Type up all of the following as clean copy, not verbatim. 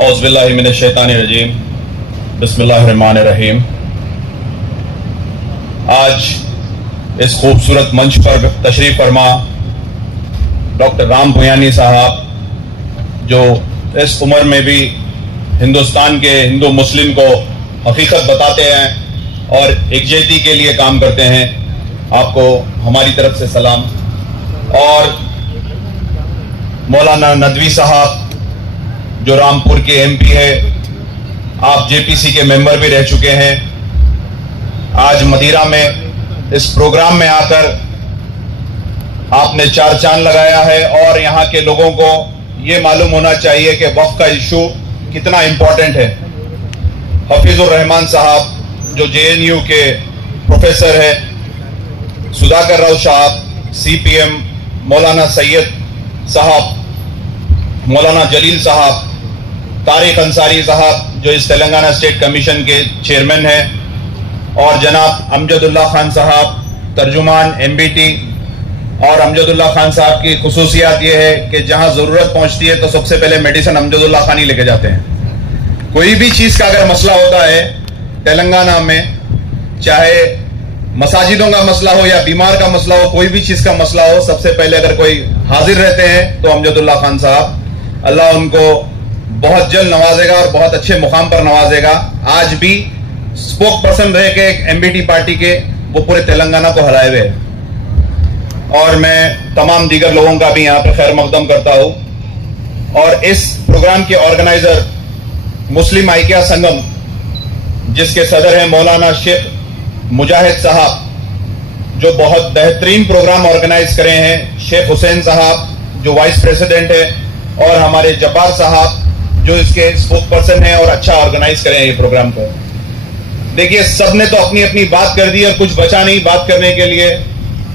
औज़ बिल्लाहि मिनश शैतानिर रजीम, बिस्मिल्लाहिर रहमानिर रहीम। आज इस खूबसूरत मंच पर तशरीफ फरमा डॉक्टर राम भुयानी साहब, जो इस उम्र में भी हिंदुस्तान के हिंदू मुस्लिम को हकीकत बताते हैं और एकजुटता के लिए काम करते हैं, आपको हमारी तरफ से सलाम। और मौलाना नदवी साहब जो रामपुर के एमपी है, आप जेपीसी के मेंबर भी रह चुके हैं, आज मदीरा में इस प्रोग्राम में आकर आपने चार चांद लगाया है और यहाँ के लोगों को ये मालूम होना चाहिए कि वक्फ का इशू कितना इम्पोर्टेंट है। हफीजुर रहमान साहब जो जेएनयू के प्रोफेसर है, सुधाकर राव साहब सीपीएम, मौलाना सैयद साहब, मौलाना जलील साहब, तारिक अंसारी साहब जो इस तेलंगाना स्टेट कमीशन के चेयरमैन हैं, और जनाब अमजदुल्ला खान साहब तर्जुमान एमबीटी। और अमजदुल्ला खान साहब की खुसूसियात ये है कि जहां जरूरत पहुंचती है तो सबसे पहले मेडिसिन अमजदुल्ला खान ही लेके जाते हैं। कोई भी चीज का अगर मसला होता है तेलंगाना में, चाहे मसाजिदों का मसला हो या बीमार का मसला हो, कोई भी चीज का मसला हो, सबसे पहले अगर कोई हाजिर रहते हैं तो अमजदुल्ला खान साहब। अल्लाह उनको बहुत जल्द नवाजेगा और बहुत अच्छे मुकाम पर नवाजेगा। आज भी स्पोक पर्सन रह के एक एमबीटी पार्टी के वो पूरे तेलंगाना को हराए हुए हैं। और मैं तमाम दीगर लोगों का भी यहाँ पे खैर मकदम करता हूँ। और इस प्रोग्राम के ऑर्गेनाइजर मुस्लिम आइकिया संगम, जिसके सदर हैं मौलाना शेख मुजाहिद साहब, जो बहुत बेहतरीन प्रोग्राम ऑर्गेनाइज करे हैं, शेख हुसैन साहब जो वाइस प्रेसिडेंट है, और हमारे जब्बार साहब जो इसके स्पोक पर्सन है और अच्छा ऑर्गेनाइज करे हैं ये प्रोग्राम को। देखिए, सबने तो अपनी अपनी बात कर दी और कुछ बचा नहीं बात करने के लिए।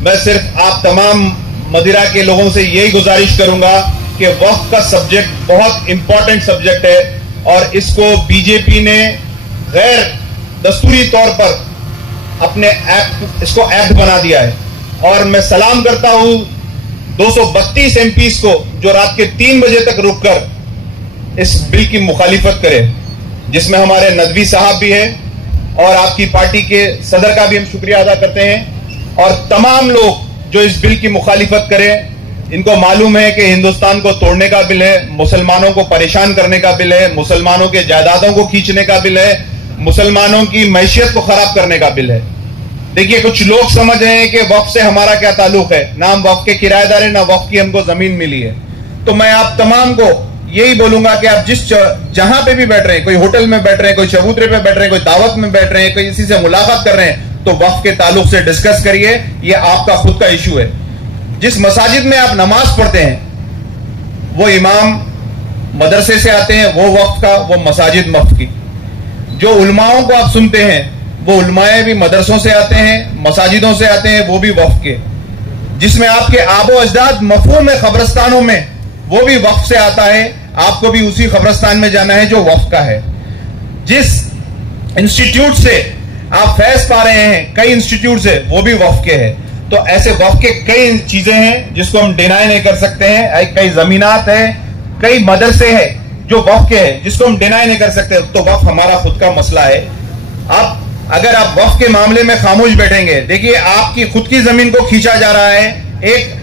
मैं सिर्फ आप तमाम मदिरा के लोगों से यही गुजारिश करूंगा कि वक्फ का सब्जेक्ट बहुत इंपॉर्टेंट सब्जेक्ट है और इसको बीजेपी ने गैर दस्तूरी तौर पर अपने इसको एक्ट बना दिया है। और मैं सलाम करता हूं 232 एमपीज को जो रात के 3 बजे तक रुककर इस बिल की मुखालिफत करे, जिसमें हमारे नदवी साहब भी हैं और आपकी पार्टी के सदर का भी हम शुक्रिया अदा करते हैं। और तमाम लोग जो इस बिल की मुखालिफत करें, इनको मालूम है कि हिंदुस्तान को तोड़ने का बिल है, मुसलमानों को परेशान करने का बिल है, मुसलमानों के जायदादों को खींचने का बिल है, मुसलमानों की मैशियत को खराब करने का बिल है। देखिए, कुछ लोग समझ रहे हैं कि वक्फ से हमारा क्या ताल्लुक है, ना हम वक्फ के किराएदार हैं, ना वक्फ की हमको जमीन मिली है। तो मैं आप तमाम को यही बोलूंगा कि आप जहां पे भी बैठ रहे हैं, कोई होटल में बैठ रहे हैं, कोई चबूतरे पे बैठ रहे हैं, कोई दावत में बैठ रहे हैं, कोई किसी से मुलाकात कर रहे हैं, तो वक्फ के ताल्लुक से डिस्कस करिए। ये आपका खुद का इशू है। जिस मसाजिद में आप नमाज पढ़ते हैं वो इमाम मदरसे से आते हैं, वो वक्फ का, वो मसाजिद वक्फ की। जो उलमाओं को आप सुनते हैं वो उलमाए भी मदरसों से आते हैं, मसाजिदों से आते हैं, वो भी वक्फ के। जिसमें आपके आबो अजदाद मफहूम है कब्रिस्तानों में, वो भी वक्फ से आता है। आपको भी उसी कब्रिस्तान में जाना है जो वक्फ का है। जिस इंस्टीट्यूट से आप फैज पा रहे हैं, कई इंस्टीट्यूट से, वो भी वक्फ के हैं। तो ऐसे वक्फ के कई चीजें हैं जिसको हम डिनाई नहीं कर सकते हैं। कई जमीनात है, कई मदरसे हैं जो वक्फ के हैं जिसको हम डिनाई नहीं कर सकते। तो वक्फ हमारा खुद का मसला है। आप अगर आप वक्फ के मामले में खामोश बैठेंगे, देखिए आपकी खुद की जमीन को खींचा जा रहा है एक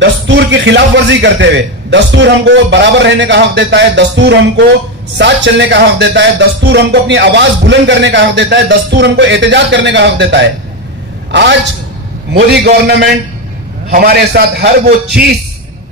दस्तूर की खिलाफ वर्जी करते हुए। दस्तूर हमको बराबर रहने का हक देता है, दस्तूर हमको साथ चलने का हक देता है, दस्तूर हमको अपनी आवाज बुलंद करने का हक देता है, दस्तूर हमको एहतजाज करने का हक देता है। आज मोदी गवर्नमेंट हमारे साथ हर वो चीज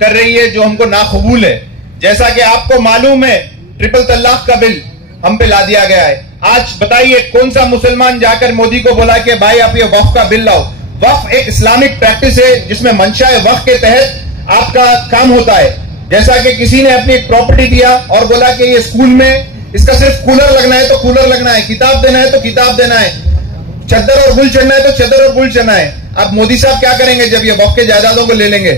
कर रही है जो हमको नाकबूल है। जैसा कि आपको मालूम है, ट्रिपल तलाक का बिल हम पे ला दिया गया है। आज बताइए कौन सा मुसलमान जाकर मोदी को बोला कि भाई आप ये वक्फ का बिल लाओ। वक्फ एक इस्लामिक प्रैक्टिस है जिसमें मंशा वक्फ के तहत आपका काम होता है। जैसा कि किसी ने अपनी प्रॉपर्टी दिया और बोला कि ये स्कूल में इसका सिर्फ कूलर लगना है तो कूलर लगना है, किताब देना है तो किताब देना है, चद्दर और गुल चढ़ना है तो चद्दर और गुल चढ़ना है। अब मोदी साहब क्या करेंगे जब ये वक्फ के जायदादों को ले लेंगे?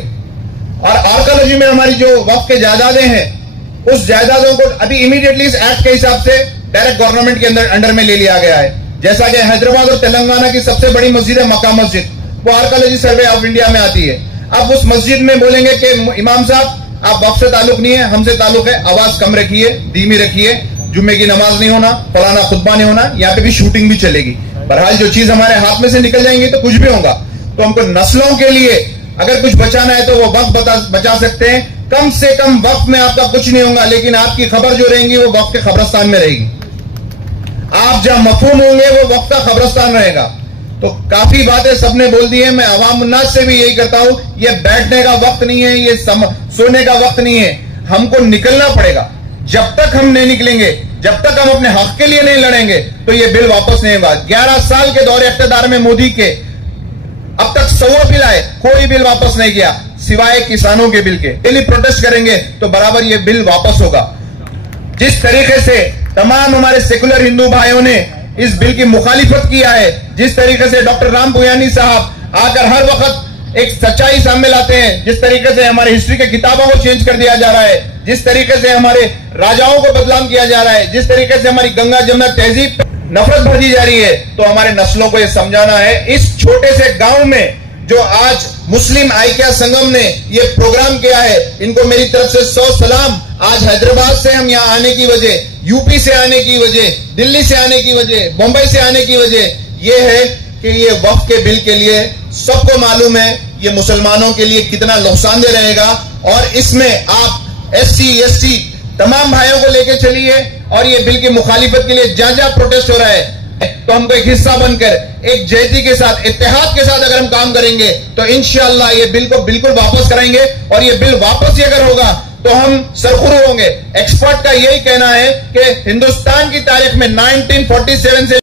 और आर्कोलॉजी में हमारी जो वक्फ के जायदादें हैं, उस जायदादों को अभी इमीडिएटली इस एक्ट के हिसाब से डायरेक्ट गवर्नमेंट के अंडर में ले लिया गया है। जैसा कि हैदराबाद और तेलंगाना की सबसे बड़ी मस्जिद है मक्का मस्जिद, वो आर्कोलॉजी सर्वे ऑफ इंडिया में आती है। अब उस मस्जिद में बोलेंगे कि इमाम साहब آپ وقت سے تعلق نہیں ہے، ہم سے تعلق ہے، آواز کم رکھیے، دھیمی رکھیے، جمعے کی نماز نہیں ہونا، فلانا خطبہ نہیں ہونا، یہاں پہ بھی شوٹنگ بھی چلے گی. بہرحال جو چیز ہمارے ہاتھ میں سے نکل جائیں گی تو کچھ بھی ہوگا. تو ہم کو نسلوں کے لیے اگر کچھ بچانا ہے تو وہ وقت بچا سکتے ہیں. کم سے کم وقت میں آپ کا کچھ نہیں ہوگا، لیکن آپ کی خبر جو رہیں گی وہ وقت کے قبرستان میں رہے گی. آپ جہاں مفہوم ہوں گے وہ وقت کا قبرستان رہے گا. تو کافی باتیں سب نے بول دی ہیں. میں عوام الناس سے بھی یہی کرتا ہوں، یہ بیٹھنے کا وقت نہیں ہے، یہ سونے کا وقت نہیں ہے. ہم کو نکلنا پڑے گا. جب تک ہم نہیں نکلیں گے، جب تک ہم اپنے حق کے لیے نہیں لڑیں گے تو یہ بل واپس نہیں ہوگا. 11 سال کے دور اقتدار میں مودی کے اب تک 100 بل آئے، کوئی بل واپس نہیں کیا سوائے کسانوں کے بل کے. ڈیلی پروٹیسٹ کریں گے تو برابر یہ بل واپس ہوگا. جس طریقے سے تمام ہمارے سیکولر ہندو بھائیوں نے اس بل کی مخالفت کیا ہے، جس طریقے سے ڈاکٹر رام پویانی صاحب آ کر ہر وقت ایک سچائی سامنے لاتے ہیں، جس طریقے سے ہماری ہسٹری کے کتابوں کو چینج کر دیا جا رہا ہے، جس طریقے سے ہمارے راجاؤں کو بدنام کیا جا رہا ہے، جس طریقے سے ہماری گنگا جمنا تہذیب نفرت بھری جا رہی ہے، تو ہمارے نسلوں کو یہ سمجھانا ہے. اس چھوٹے سے گاؤں میں جو آج مسلم آئیکیا سنگم نے یہ پروگرام کیا ہے، ان کو میری طرف سے 100 سلام. آج حیدرآباد سے ہم یہاں آنے کی وجہ، یو پی سے آنے کی وجہ، دلی سے آنے کی وجہ، بمبئی سے آنے کی وجہ یہ ہے کہ یہ وقف کے بل کے لیے سب کو معلوم ہے یہ مسلمانوں کے لیے کتنا نقصان دہ رہے گا. اور اس میں آپ ایس سی ایس ٹی تمام بھائیوں کو لے کے چلیے، اور یہ بل کی مخالفت کے لیے جہاں جہاں پروٹیسٹ ہو رہا ہے تو ہم کو ایک حصہ بن کر ایک جہتی کے ساتھ، اتحاد کے ساتھ اگر ہم کام کریں گے تو انشاءاللہ یہ بل کو بالکل واپس کرائیں گے. اور یہ بل واپس ہی اگر ہوگا تو ہم سرخرو ہوں گے. ایکسپرٹ کا یہی کہنا ہے کہ ہندوستان کی تاریخ میں 1947 سے